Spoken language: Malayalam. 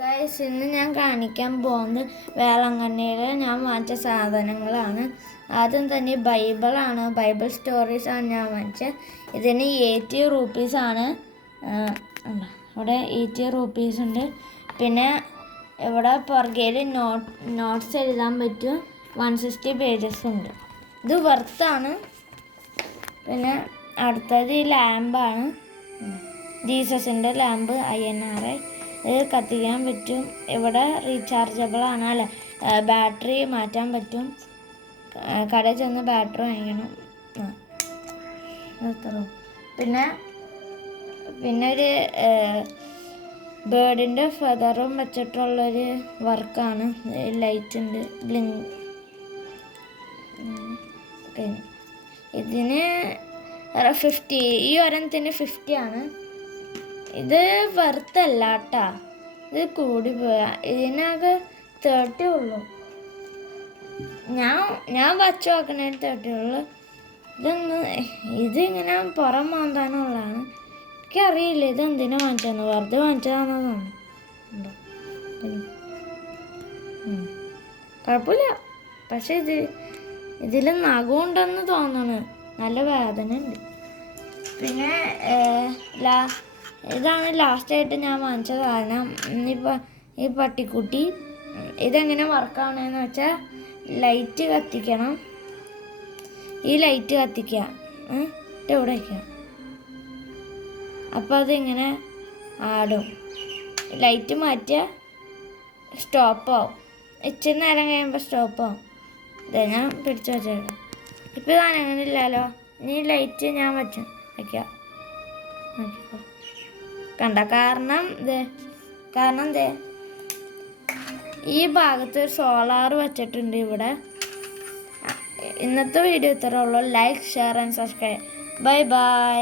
ഗൈസ്, ഇന്ന് ഞാൻ കാണിക്കാൻ പോകുന്നത് വേളാങ്കണ്ണിയിൽ ഞാൻ വാങ്ങിച്ച സാധനങ്ങളാണ്. ആദ്യം തന്നെ ബൈബിളാണ്, ബൈബിൾ സ്റ്റോറീസാണ് ഞാൻ വാങ്ങിച്ചത്. ഇതിന് 80 റുപ്പീസാണ്. ഇവിടെ 80 റുപ്പീസ് ഉണ്ട്. പിന്നെ ഇവിടെ പുറകേൽ നോട്ട്സ് എഴുതാൻ പറ്റും. 160 പേജസ് ഉണ്ട്. ഇത് വർത്താണ്. പിന്നെ അടുത്തത് ഈ ലാമ്പാണ്, ജീസസിൻ്റെ ലാമ്പ് INR. ഇത് കത്തിക്കാൻ പറ്റും. ഇവിടെ റീചാർജബിൾ ആണ്, അല്ല ബാറ്ററി മാറ്റാൻ പറ്റും. കടയിൽ ചെന്ന് ബാറ്ററി വാങ്ങിക്കണം. പിന്നെ ഒരു ബേർഡിൻ്റെ ഫെദറും വെച്ചിട്ടുള്ളൊരു വർക്കാണ്. ലൈറ്റ് ഉണ്ട്, ബ്ലിങ്ക്. ഇതിന് 50, ഈ ഒരെണ്ണത്തിന് 50 ആണ്. ഇത് വെറുത്തല്ല കേട്ടാ, ഇത് കൂടി പോയാ. ഇതിനകെ 30 ഉള്ളൂ. ഞാൻ വച്ച് നോക്കണേ 30 ഉള്ളൂ. ഇതിങ്ങനെ പുറം മാന്താനുള്ളതാണ്. എനിക്കറിയില്ല ഇതെന്തിനാ വാങ്ങിച്ചതെന്ന്. വെറുതെ വാങ്ങിച്ചതാണെന്ന് തോന്നുന്നു. കുഴപ്പമില്ല. പക്ഷെ ഇതിൽ നഖമുണ്ടെന്ന് തോന്നണ്. നല്ല വേദന ഉണ്ട്. പിന്നെ ഇതാണ് ലാസ്റ്റായിട്ട് ഞാൻ വാങ്ങിച്ച സാധനം. ഈ പട്ടിക്കുട്ടി. ഇതെങ്ങനെ വർക്കാവണമെന്ന് വെച്ചാൽ ലൈറ്റ് കത്തിക്കണം. ഈ ലൈറ്റ് കത്തിക്കുക, ഇവിടെ വയ്ക്കുക. അപ്പോൾ അതിങ്ങനെ ആടും. ലൈറ്റ് മാറ്റിയ സ്റ്റോപ്പാവും. ഇച്ചിരി നേരം കഴിയുമ്പോൾ സ്റ്റോപ്പാവും. ഇതേ ഞാൻ പിടിച്ചു വെച്ചേക്കാം. ഇപ്പോൾ ഇതാണ്, അങ്ങനെ ഇല്ലല്ലോ. ഇനി ലൈറ്റ് ഞാൻ വയ്ക്കാം. കണ്ട, കാരണം ഈ ഭാഗത്ത് ഒരു സോളാർ വെച്ചിട്ടുണ്ട് ഇവിടെ. ഇന്നത്തെ വീഡിയോ ഇത്രേ ഉള്ളൂ. Like, share and subscribe. Bye bye.